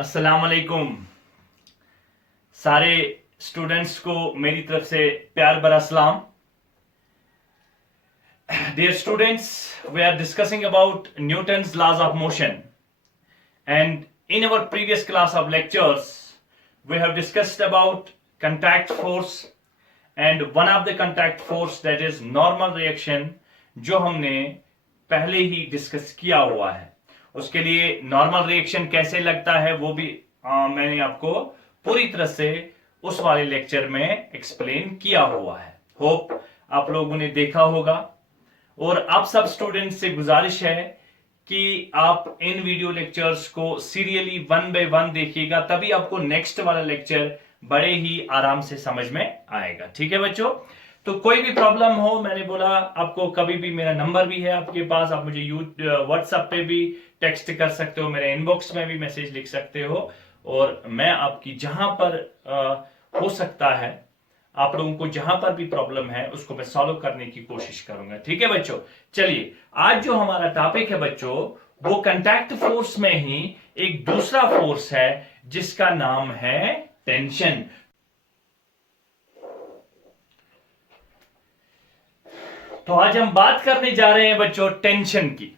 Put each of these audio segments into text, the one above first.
अस्सलाम वालेकुम। सारे स्टूडेंट्स को मेरी तरफ से प्यार भरा सलाम। Dear students, we are discussing about Newton's laws of motion, and in our previous class of lectures we have discussed about contact force, and one of the contact force, that is normal reaction, जो हमने पहले ही discuss किया हुआ है। उसके लिए normal reaction कैसे लगता है वो भी मैंने आपको पूरी तरह से उस वाले लेक्चर में एक्सप्लेन किया हुआ है। होप आप लोगों ने देखा होगा, और आप सब स्टूडेंट से गुजारिश है कि आप इन वीडियो लेक्चर्स को सीरियली 1 बाय 1 देखिएगा, तभी आपको नेक्स्ट वाला लेक्चर बड़े ही आराम से समझ में आएगा। ठीक है बच्चों, तो कोई भी प्रॉब्लम हो, मैंने बोला आपको कभी भी, मेरा नंबर भी है आपके पास, आप मुझे व्हाट्सएप पे भी टेक्स्ट कर सकते हो, मेरे इनबॉक्स में भी मैसेज लिख सकते हो, और मैं आपकी जहां पर हो सकता है, आप लोगों को जहां पर भी प्रॉब्लम है उसको मैं सॉल्व करने की कोशिश करूंगा। ठीक है बच्चों, चलिए आज जो हमारा टॉपिक है बच्चों, वो कंटैक्ट फोर्स में ही एक दूसरा फोर्स है जिसका नाम है टेंशन। तो आज हम बात करने जा रहे हैं बच्चों टेंशन की।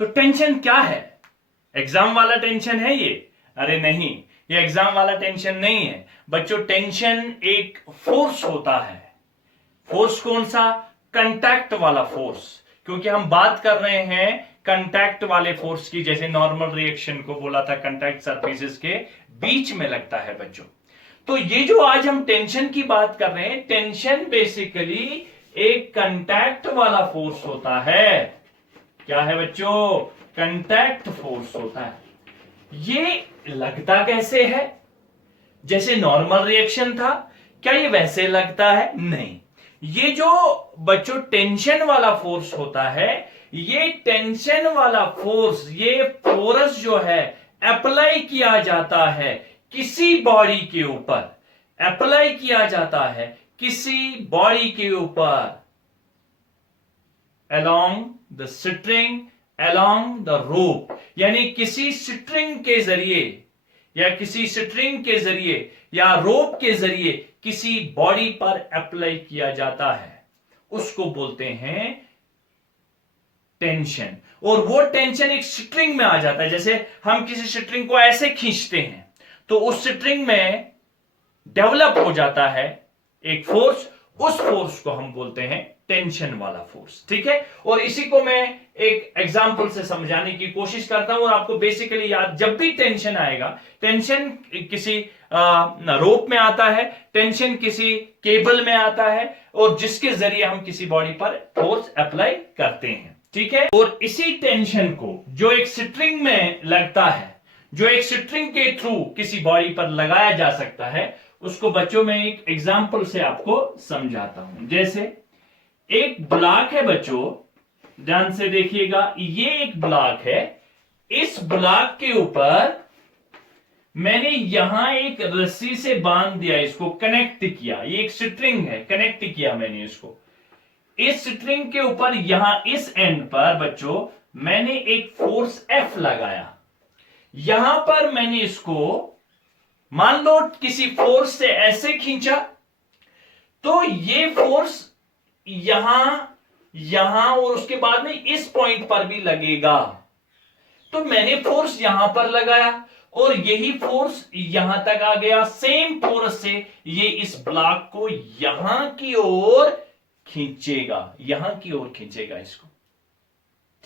तो टेंशन क्या है? एग्जाम वाला टेंशन है ये? अरे नहीं, ये एग्जाम वाला टेंशन नहीं है बच्चों। टेंशन एक फोर्स होता है। फोर्स कौन सा? कंटैक्ट वाला फोर्स, क्योंकि हम बात कर रहे हैं कंटैक्ट वाले फोर्स की। जैसे नॉर्मल रिएक्शन को बोला था कंटैक्ट सरफेसेस के बीच में लगता है बच्चों। तो ये जो आज हम टेंशन की बात कर रहे हैं, टेंशन बेसिकली एक कंटैक्ट वाला फोर्स होता है। क्या है बच्चों? कंटैक्ट फोर्स होता है। ये लगता कैसे है? जैसे नॉर्मल रिएक्शन था, क्या ये वैसे लगता है? नहीं। ये जो बच्चों टेंशन वाला फोर्स होता है, ये टेंशन वाला फोर्स, ये फोर्स जो है अप्लाई किया जाता है किसी बॉडी के ऊपर, अप्लाई किया जाता है किसी बॉडी के ऊपर, along the string, along the rope, यानी किसी स्ट्रिंग के जरिए या किसी स्ट्रिंग के जरिए या रोप के जरिए किसी बॉडी पर अप्लाई किया जाता है, उसको बोलते हैं टेंशन। और वो टेंशन एक स्ट्रिंग में आ जाता है। जैसे हम किसी स्ट्रिंग को ऐसे खींचते हैं तो उस स्ट्रिंग में डेवलप हो जाता है एक फोर्स, उस फोर्स को हम बोलते हैं टेंशन वाला फोर्स। ठीक है, और इसी को मैं एक एग्जांपल से समझाने की कोशिश करता हूं। और आपको बेसिकली याद, जब भी टेंशन आएगा, टेंशन किसी रोप में आता है, टेंशन किसी केबल में आता है, और जिसके जरिए हम किसी बॉडी पर फोर्स अप्लाई करते हैं। ठीक है, और इसी टेंशन को जो एक स्ट्रिंग में लगता है, जो एक स्ट्रिंग के थ्रू किसी बॉडी पर लगाया जा सकता है, उसको बच्चों में एक एग्जांपल से आपको समझाता हूं। जैसे एक ब्लॉक है बच्चों, ध्यान से देखिएगा, ये एक ब्लॉक है। इस ब्लॉक के ऊपर मैंने यहां एक रस्सी से बांध दिया, इसको कनेक्ट किया। ये एक स्ट्रिंग है, कनेक्ट किया मैंने इसको। इस स्ट्रिंग के ऊपर यहां इस एंड पर बच्चों मैंने एक फोर्स F लगाया। यहां पर मैंने इसको, मान लो किसी फोर्स से ऐसे खींचा, तो ये फोर्स यहां और उसके बाद में इस पॉइंट पर भी लगेगा। तो मैंने फोर्स यहां पर लगाया और यही फोर्स यहां तक आ गया। सेम फोर्स से ये इस ब्लॉक को यहां की ओर खींचेगा, यहां की ओर खींचेगा इसको।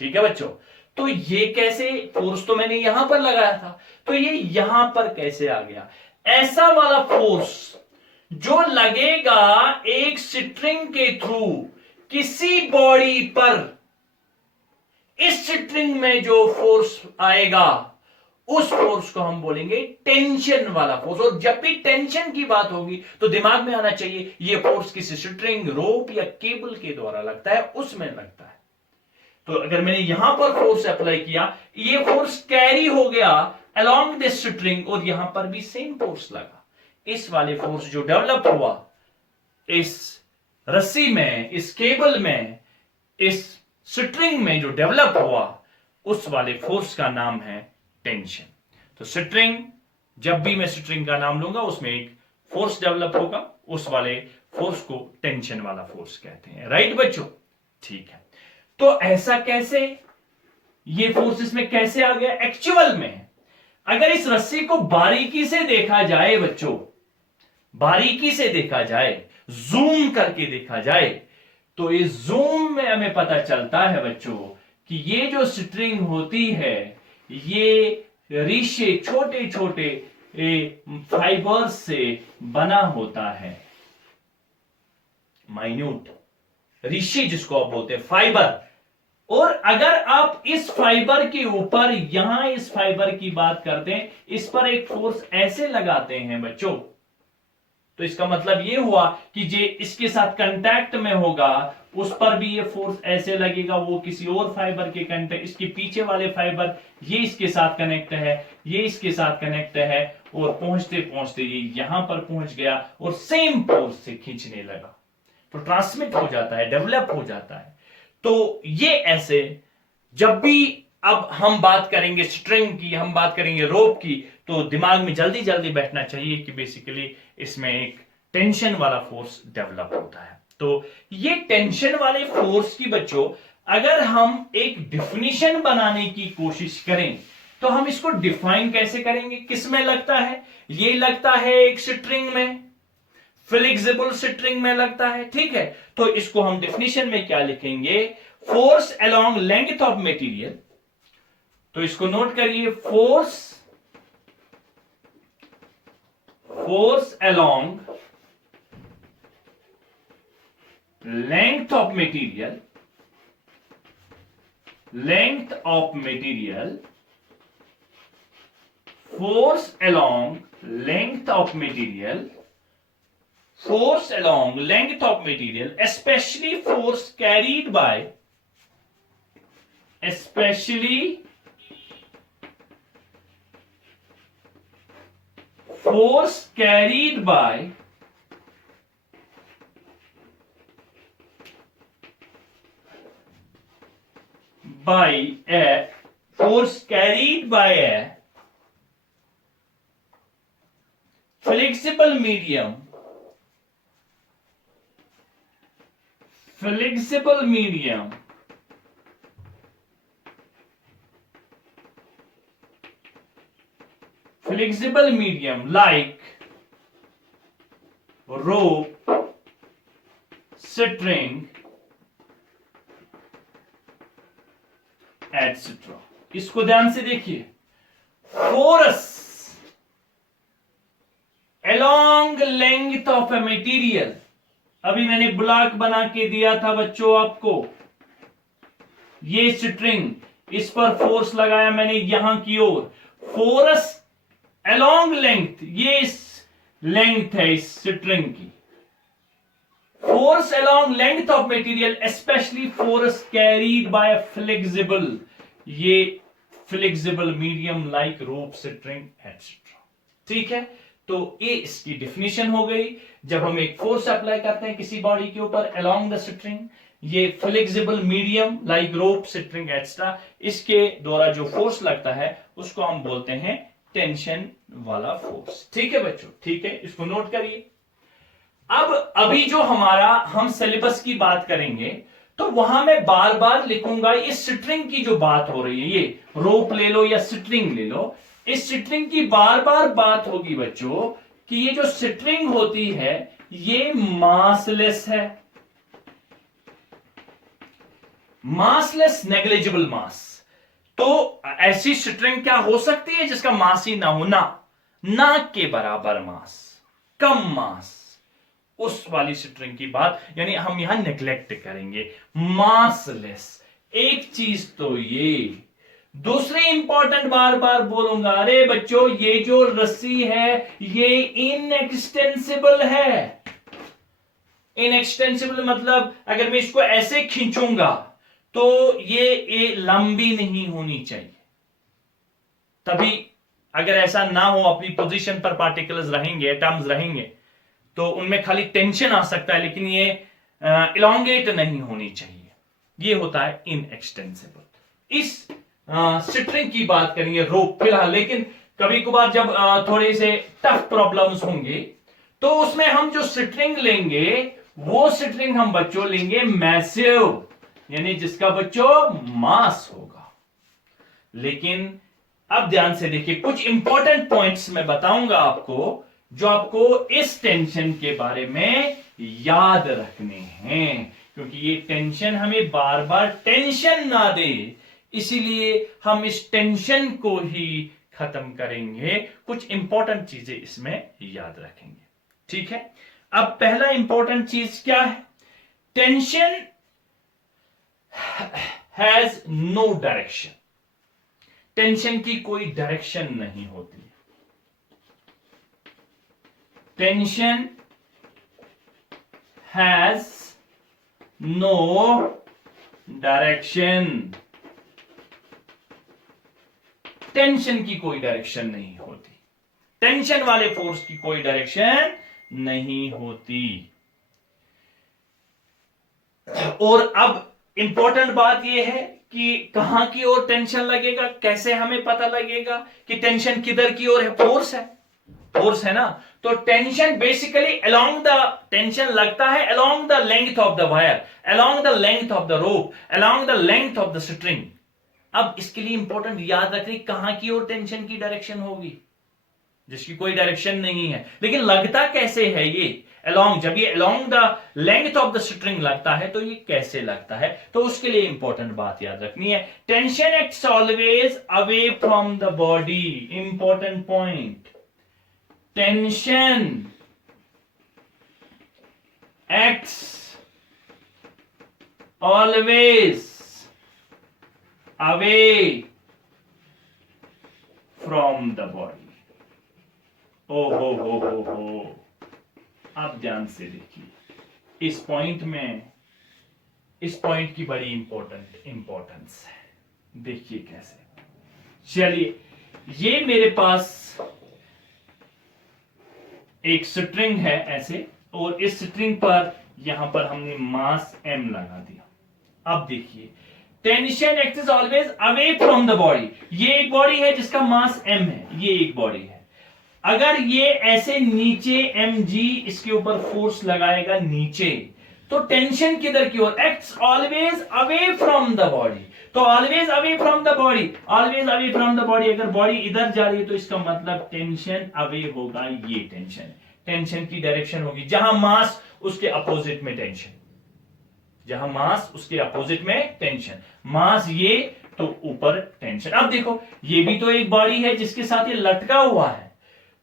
ठीक है बच्चों, तो ये कैसे? फोर्स तो मैंने यहां पर लगाया था, तो ये यहां पर कैसे आ गया? ऐसा वाला फोर्स जो लगेगा एक स्ट्रिंग के थ्रू किसी बॉडी पर, इस स्ट्रिंग में जो फोर्स आएगा उस फोर्स को हम बोलेंगे टेंशन वाला फोर्स। और जब भी टेंशन की बात होगी तो दिमाग में आना चाहिए ये फोर्स किसी स्ट्रिंग, रोप या केबल के द्वारा लगता है, उसमें लगता है। तो अगर मैंने यहां पर फोर्स अप्लाई किया, ये फोर्स कैरी हो गया अलोंग दिस स्ट्रिंग, और यहां पर भी सेम फोर्स लगा। इस वाले फोर्स जो डेवलप हुआ इस रस्सी में, इस केबल में, इस स्ट्रिंग में जो डेवलप हुआ, उस वाले फोर्स का नाम है टेंशन। तो स्ट्रिंग, जब भी मैं स्ट्रिंग का नाम लूंगा उसमें एक फोर्स डेवलप होगा, उस वाले फोर्स को टेंशन वाला फोर्स कहते हैं। राइट बच्चों? ठीक है। तो ऐसा कैसे, ये फोर्स इसमें कैसे आ गया? एक्चुअल में अगर इस रस्सी को बारीकी से देखा जाए बच्चों, बारीकी से देखा जाए, जूम करके देखा जाए, तो इस जूम में हमें पता चलता है बच्चों कि ये जो स्ट्रिंग होती है ये रिशे, छोटे छोटे फाइबर्स से बना होता है। माइन्यूट रिशे जिसको आप बोलते हैं, फाइबर। और अगर आप इस फाइबर के ऊपर, यहां इस फाइबर की बात करते हैं, इस पर एक फोर्स ऐसे लगाते हैं बच्चों, तो इसका मतलब यह हुआ कि जे इसके साथ कांटेक्ट में होगा उस पर भी ये फोर्स ऐसे लगेगा, वो किसी और फाइबर के कांटेक्ट, इसके पीछे वाले फाइबर ये इसके साथ कनेक्ट है, ये इसके साथ कनेक्ट है, और पहुंचते पहुंचते ये यहां पर पहुंच गया और सेम फोर्स से खींचने लगा, तो ट्रांसमिट हो जाता है, डेवलप हो जाता है। तो ये ऐसे, जब भी अब हम बात करेंगे स्ट्रिंग की, हम बात करेंगे रोप की, तो दिमाग में जल्दी जल्दी बैठना चाहिए कि बेसिकली इसमें एक टेंशन वाला फोर्स डेवलप होता है। तो ये टेंशन वाले फोर्स की बच्चों अगर हम एक डिफिनीशन बनाने की कोशिश करें तो हम इसको डिफाइन कैसे करेंगे? किस में लगता है? ये लगता है एक स्ट्रिंग में, फ्लेक्सिबल स्ट्रिंग में लगता है, ठीक है। तो इसको हम डिफिनीशन में क्या लिखेंगे? Force along length of material. तो इसको नोट करिए, force along length of material, length of material, force along length of material, force along length of material, especially force carried by, especially force carried by a force carried by a flexible medium, flexible medium, flexible medium like rope, string, etc. इसको ध्यान से देखिए, force along length of a material, अभी मैंने block बना के दिया था बच्चों आपको, ये स्ट्रिंग, इस पर फोर्स लगाया मैंने यहां की ओर, फोर्स अलोंग लेंथ, ये लेंथ है इस स्ट्रिंग की, force along length of material, specially force carried bye a flexible, ये फ्लेक्सिबल मीडियम लाइक रोप, स्ट्रिंग एटसेट्रा। ठीक है, तो ये इसकी डिफिनीशन हो गई। जब हम एक फोर्स अप्लाई करते हैं किसी बॉडी के ऊपर अलोंग द स्ट्रिंग, ये फ्लेक्सिबल मीडियम लाइक रोप, स्ट्रिंग एक्स्ट्रा, इसके द्वारा जो फोर्स लगता है उसको हम बोलते हैं टेंशन वाला फोर्स। ठीक है बच्चों, ठीक है, इसको नोट करिए। अब अभी जो हमारा हम सिलेबस की बात करेंगे तो वहां मैं बार बार लिखूंगा, इस स्ट्रिंग की जो बात हो रही है, ये रोप ले लो या स्ट्रिंग ले लो, इस स्ट्रिंग की बार बार बात होगी बच्चों कि ये जो स्ट्रिंग होती है ये मासलेस है, मासलेस नेग्लिजिबल मास। तो ऐसी स्ट्रिंग क्या हो सकती है जिसका मास ही ना हो, ना के बराबर मास, कम मास, उस वाली स्ट्रिंग की बात यानी हम यहां नेग्लेक्ट करेंगे, मासलेस। एक चीज तो ये, दूसरी इंपॉर्टेंट बार बार बोलूंगा, अरे बच्चों ये जो रस्सी है ये इनएक्सटेंसिबल है। इनएक्सटेंसिबल मतलब अगर मैं इसको ऐसे खींचूंगा तो ये लंबी नहीं होनी चाहिए, तभी अगर ऐसा ना हो, अपनी पोजीशन पर पार्टिकल्स रहेंगे, एटम्स रहेंगे, तो उनमें खाली टेंशन आ सकता है लेकिन ये इलोंगेट नहीं होनी चाहिए, ये होता है इनएक्सटेंसिबल। इस स्ट्रिंग की बात करेंगे रोप फिलहाल, लेकिन कभी कभार जब थोड़े से टफ प्रॉब्लम्स होंगे तो उसमें हम जो स्ट्रिंग लेंगे वो स्ट्रिंग हम बच्चों लेंगे मैसिव, यानी जिसका बच्चों मास होगा। लेकिन अब ध्यान से देखिए, कुछ इंपॉर्टेंट पॉइंट्स मैं बताऊंगा आपको जो आपको इस टेंशन के बारे में याद रखने हैं, क्योंकि ये टेंशन हमें बार बार टेंशन ना दे, इसीलिए हम इस टेंशन को ही खत्म करेंगे। कुछ इंपॉर्टेंट चीजें इसमें याद रखेंगे, ठीक है। अब पहला इंपॉर्टेंट चीज क्या है? Tension has no direction. Tension की कोई डायरेक्शन नहीं होती। Tension has no direction. Tension की कोई डायरेक्शन नहीं होती। टेंशन वाले फोर्स की कोई डायरेक्शन नहीं होती। और अब इंपॉर्टेंट बात यह है कि कहां की ओर टेंशन लगेगा, कैसे हमें पता लगेगा कि टेंशन किधर की ओर है? फोर्स है, फोर्स है ना। तो tension basically along the, tension लगता है along the length of the wire, along the length of the rope, along the length of the string. अब इसके लिए इंपॉर्टेंट याद रखिए कहां की ओर टेंशन की डायरेक्शन होगी, जिसकी कोई डायरेक्शन नहीं है। लेकिन लगता कैसे है ये अलोंग? जब ये along the length of the string लगता है तो ये कैसे लगता है? तो उसके लिए इंपॉर्टेंट बात याद रखनी है, tension acts always away from the body. Important point, tension acts always away from the body. ओ हो, आप ध्यान से देखिए, इस पॉइंट में, इस पॉइंट की बड़ी इंपॉर्टेंस है। देखिए कैसे, चलिए, ये मेरे पास एक स्ट्रिंग है ऐसे, और इस स्ट्रिंग पर यहां पर हमने मास m लगा दिया। अब देखिए, tension acts always away from the body. ये एक बॉडी है जिसका मास m है, ये एक बॉडी है। अगर ये ऐसे नीचे mg इसके ऊपर फोर्स लगाएगा नीचे, तो टेंशन किधर की ओर? Acts always away from the body. तो always away from the body, always away from the body. अगर बॉडी इधर जा रही है तो इसका मतलब टेंशन अवे होगा। ये टेंशन, टेंशन की डायरेक्शन होगी जहां मास उसके अपोजिट में टेंशन, जहां मास उसके अपोजिट में टेंशन, मास ये तो ऊपर टेंशन। अब देखो, ये भी तो एक बॉडी है जिसके साथ ये लटका हुआ है,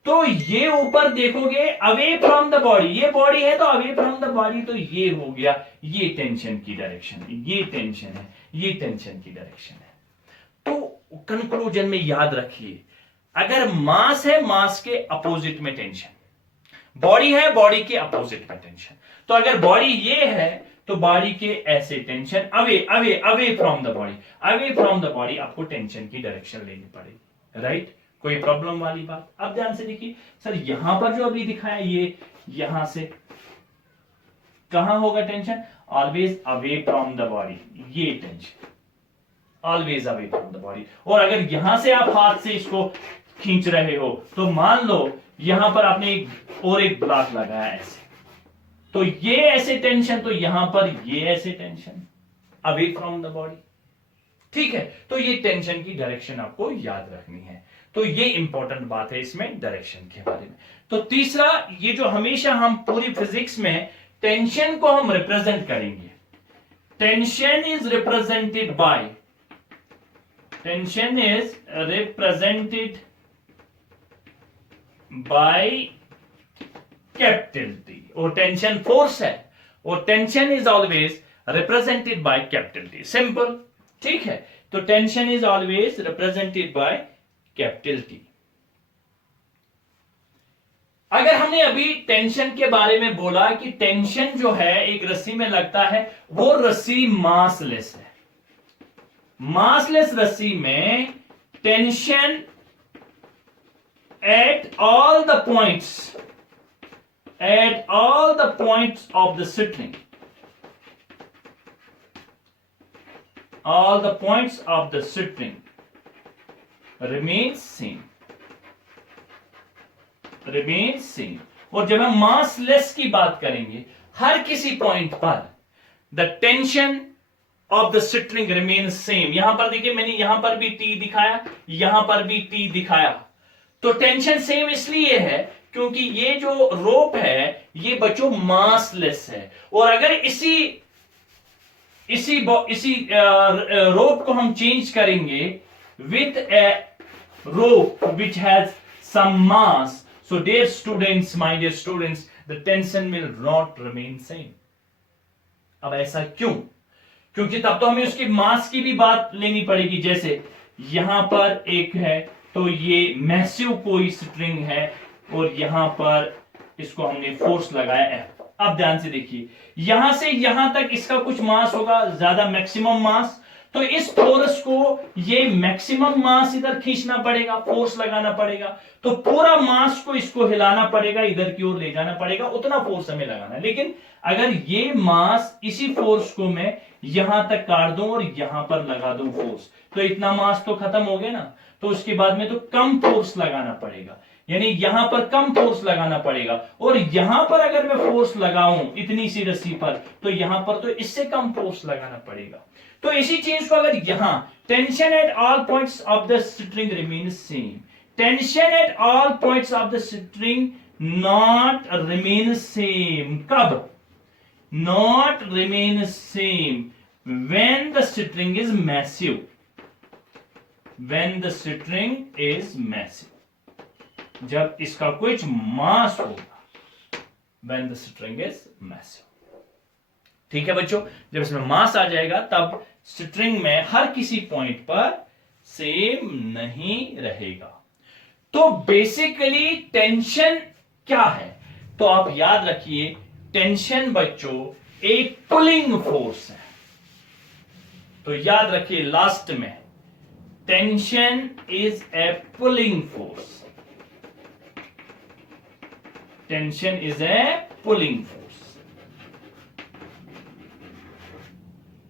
तो ये ऊपर देखोगे अवे फ्रॉम द बॉडी, ये बॉडी है तो अवे फ्रॉम द बॉडी, तो ये हो गया, ये टेंशन की डायरेक्शन है, ये टेंशन है, ये टेंशन की डायरेक्शन है। तो कंक्लूजन में याद रखिए, अगर मास है, मास के अपोजिट में टेंशन, बॉडी है, बॉडी के अपोजिट में टेंशन। तो अगर बॉडी ये है तो बॉडी के ऐसे tension, away away away from the body, away from the body आपको टेंशन की डायरेक्शन लेनी पड़ेगी, राइट? कोई प्रॉब्लम वाली बात? अब ध्यान से देखिए सर, यहां पर जो अभी दिखाया, ये यहां से कहां होगा tension? Always away from the body, ये tension always away from the body. और अगर यहां से आप हाथ से इसको खींच रहे हो तो मान लो यहां पर आपने एक ब्लॉक लगाया ऐसे, तो ये ऐसे टेंशन, तो यहां पर ये ऐसे tension, away from the body, ठीक है। तो ये टेंशन की डायरेक्शन आपको याद रखनी है। तो ये इंपॉर्टेंट बात है इसमें डायरेक्शन के बारे में। तो तीसरा, ये जो हमेशा हम पूरी फिजिक्स में टेंशन को हम रिप्रेजेंट करेंगे, tension is represented by, tension is represented by capital T. और टेंशन फोर्स है, और tension is always represented by capital T, simple, ठीक है। तो tension is always represented by capital T. अगर हमने अभी टेंशन के बारे में बोला कि टेंशन जो है एक रस्सी में लगता है, वो रस्सी मासलेस है। मासलेस रस्सी में tension at all the points, at all the points of the string, all the points of the string remains same, remain same. और जब हम मास लेस की बात करेंगे, हर किसी पॉइंट पर the tension of the string remain same. यहां पर देखिए, मैंने यहां पर भी टी दिखाया, यहां पर भी टी दिखाया। तो टेंशन सेम इसलिए है क्योंकि ये जो रोप है ये बच्चों मासलेस है। और अगर इसी रोप को हम चेंज करेंगे with a rope which has some mass, so dear students, my dear students, the tension will not remain same. अब ऐसा क्यों? क्योंकि तब तो हमें उसकी मास की भी बात लेनी पड़ेगी। जैसे यहां पर एक है तो ये मैसिव कोई स्ट्रिंग है और यहां पर इसको हमने फोर्स लगाया F। अब ध्यान से देखिए, यहां से यहां तक इसका कुछ मास होगा, ज्यादा मैक्सिमम मास। तो इस फोर्स को ये मैक्सिमम मास इधर खींचना पड़ेगा, फोर्स लगाना पड़ेगा। तो पूरा मास को इसको हिलाना पड़ेगा, इधर की ओर ले जाना पड़ेगा, उतना फोर्स हमें लगाना है। लेकिन अगर ये मास, इसी फोर्स को मैं यहां तक काट दूं और यहां पर लगा दूं फोर्स, तो इतना मास तो खत्म हो गया ना। तो उसके बाद में तो कम फोर्स लगाना पड़ेगा, यानी यहां पर कम फोर्स लगाना पड़ेगा। और यहां पर अगर मैं फोर्स लगाऊं इतनी सी रस्सी पर, तो यहां पर तो इससे कम फोर्स लगाना पड़ेगा। तो इसी चीज को अगर यहां tension at all points of the string remain same, tension at all points of the string not remain same. कब? Not remain same when the string is massive, when the string is massive, जब इसका कुछ mass होगा, when the string is massive. ठीक है बच्चों, जब इसमें मास आ जाएगा तब स्ट्रिंग में हर किसी पॉइंट पर सेम नहीं रहेगा। तो बेसिकली टेंशन क्या है? तो आप याद रखिए, टेंशन बच्चों एक पुलिंग फोर्स है। तो याद रखिए लास्ट में, tension is a pulling force, tension is a pulling force,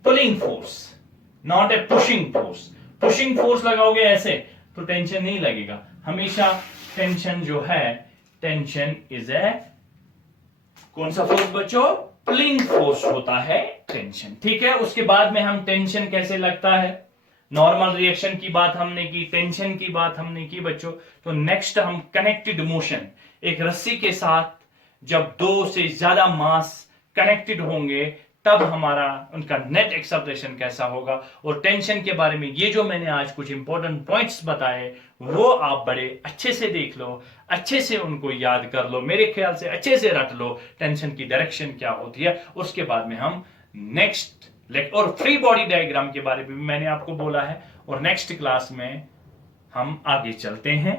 pulling force, not a pushing force. Pushing force लगाओगे ऐसे तो टेंशन नहीं लगेगा। हमेशा टेंशन जो है, टेंशन इज ए कौन सा फोर्स बच्चों? पुलिंग फोर्स होता है टेंशन। ठीक है, उसके बाद में हम टेंशन कैसे लगता है, नॉर्मल रिएक्शन की बात हमने की, टेंशन की बात हमने की बच्चों। तो नेक्स्ट हम कनेक्टेड मोशन, एक रस्सी के साथ जब दो से ज्यादा मास कनेक्टेड होंगे तब हमारा उनका नेट एक्सेलरेशन कैसा होगा। और टेंशन के बारे में ये जो मैंने आज कुछ इंपॉर्टेंट पॉइंट्स बताए वो आप बड़े अच्छे से देख लो, अच्छे से उनको याद कर लो, मेरे ख्याल से अच्छे से रट लो टेंशन की डायरेक्शन क्या होती है। उसके बाद में हम नेक्स्ट और फ्री बॉडी डायग्राम के बारे में भी मैंने आपको बोला है, और नेक्स्ट क्लास में हम आगे चलते हैं।